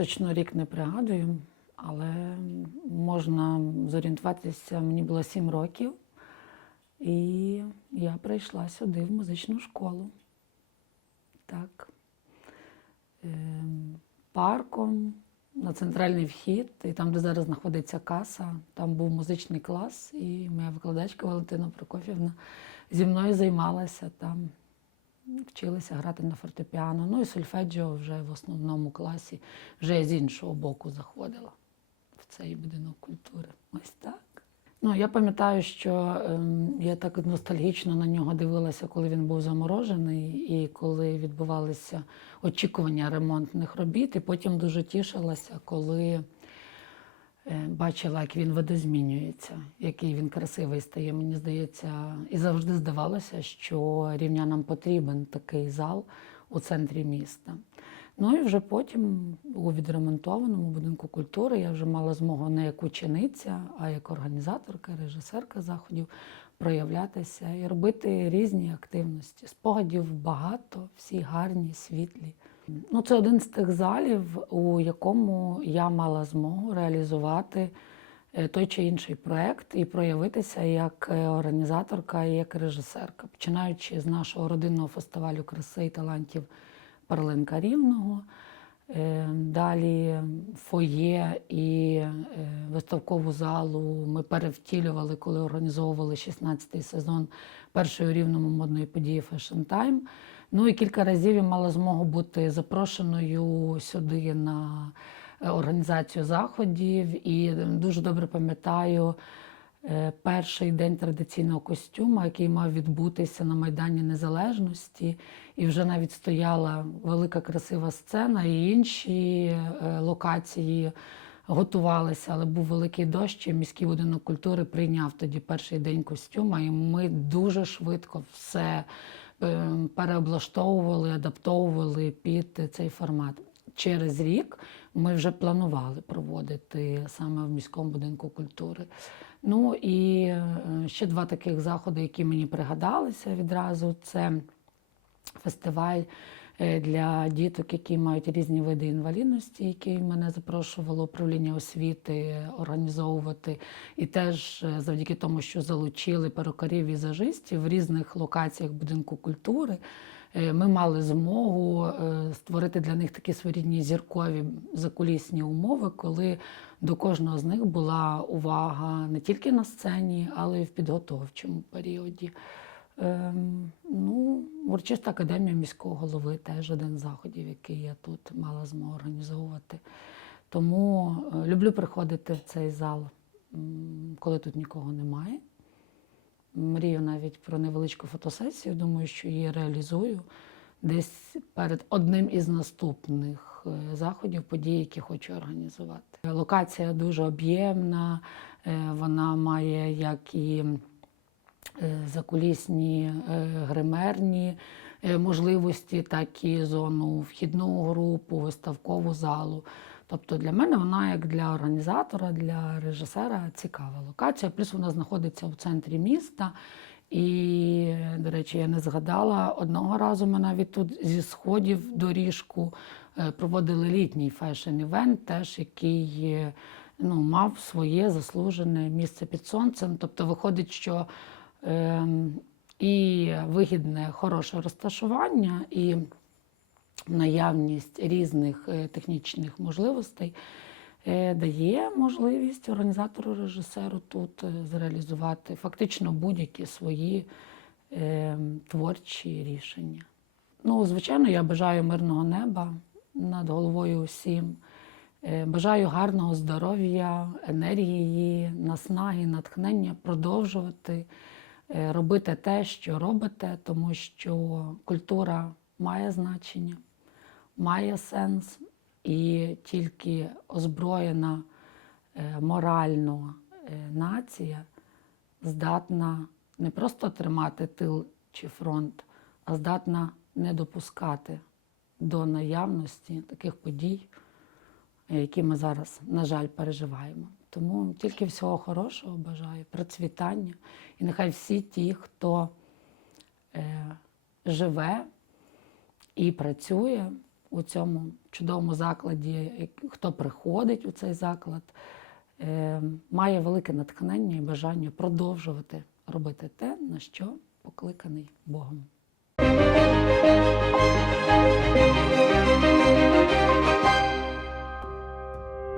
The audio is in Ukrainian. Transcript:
точно рік не пригадую, але можна зорієнтуватися, мені було 7 років, і я прийшла сюди в музичну школу. Так. Ем, Парком на центральний вхід, і там, де зараз знаходиться каса, там був музичний клас, і моя викладачка Валентина Прокофівна зі мною займалася там вчилися грати на фортепіано. Ну і сольфеджіо вже в основному класі, вже з іншого боку заходила в цей будинок культури. Ось так. Ну, я пам'ятаю, що ем, я так ностальгічно на нього дивилася, коли він був заморожений, і коли відбувалися очікування ремонтних робіт. І потім дуже тішилася, коли бачила, як він видозмінюється, який він красивий стає. Мені здається, і завжди здавалося, що рівнянам потрібен такий зал у центрі міста. Ну і вже потім у відремонтованому будинку культури я вже мала змогу не як учениця, а як організаторка, режисерка заходів проявлятися і робити різні активності. Спогадів багато, всі гарні, світлі. Ну, це один з тих залів, у якому я мала змогу реалізувати е, той чи інший проект і проявитися як е, організаторка і як режисерка, починаючи з нашого родинного фестивалю краси і талантів Перлинка Рівного. Е, Далі фоє і виставкову залу ми перевтілювали, коли організовували 16-й сезон першої рівному модної події Fashion Time. Ну і кілька разів я мала змогу бути запрошеною сюди на е, організацію заходів. І дуже добре пам'ятаю е, перший день традиційного костюму, який мав відбутися на Майдані Незалежності. І вже навіть стояла велика красива сцена, і інші е, локації готувалися, але був великий дощ, і міський будинок культури прийняв тоді перший день костюма, і ми дуже швидко все е, переоблаштовували, адаптовували під цей формат. Через рік ми вже планували проводити саме в міському будинку культури. Ну і е, ще два таких заходи, які мені пригадалися відразу. Це фестиваль для діток, які мають різні види інвалідності, який мене запрошувало управління освіти організовувати. І теж е, завдяки тому, що залучили перукарів візажистів в різних локаціях будинку культури. е, Ми мали змогу е, створити для них такі своєрідні зіркові закулісні умови, коли до кожного з них була увага не тільки на сцені, але й в підготовчому періоді. Ем, ну, урочиста академія міського голови теж один з заходів, який я тут мала змогу організовувати. Тому е, люблю приходити в цей зал, коли тут нікого немає. Мрію навіть про невеличку фотосесію. Думаю, що її реалізую десь перед одним із наступних е, заходів, подій, які хочу організувати. Локація дуже об'ємна, е, вона має як і закулісні е, гримерні е, можливості, так і зону вхідну групу, виставкову залу. Тобто для мене вона, як для організатора, для режисера, цікава локація. Плюс вона знаходиться в центрі міста. І, до речі, я не згадала, одного разу ми навіть тут зі сходів доріжку е, проводили літній фешн-івент, теж який е, ну, мав своє заслужене місце під сонцем. Тобто виходить, що і вигідне хороше розташування, і наявність різних е, технічних можливостей е, дає можливість організатору режисеру тут е, зреалізувати фактично будь-які свої е, творчі рішення. Ну, звичайно, я бажаю мирного неба над головою усім. Бажаю гарного здоров'я, енергії, наснаги, натхнення продовжувати робити те, що робите, тому що культура має значення, має сенс, і тільки озброєна е, морально е, нація здатна не просто тримати тил чи фронт, а здатна не допускати до наявності таких подій, е, Е, які ми зараз, на жаль, переживаємо. Тому тільки всього хорошого бажаю, процвітання. І нехай всі ті, хто е, живе і працює у цьому чудовому закладі, е, хто приходить у цей заклад, е, має велике натхнення і бажання продовжувати робити те, на що покликаний Богом. Музика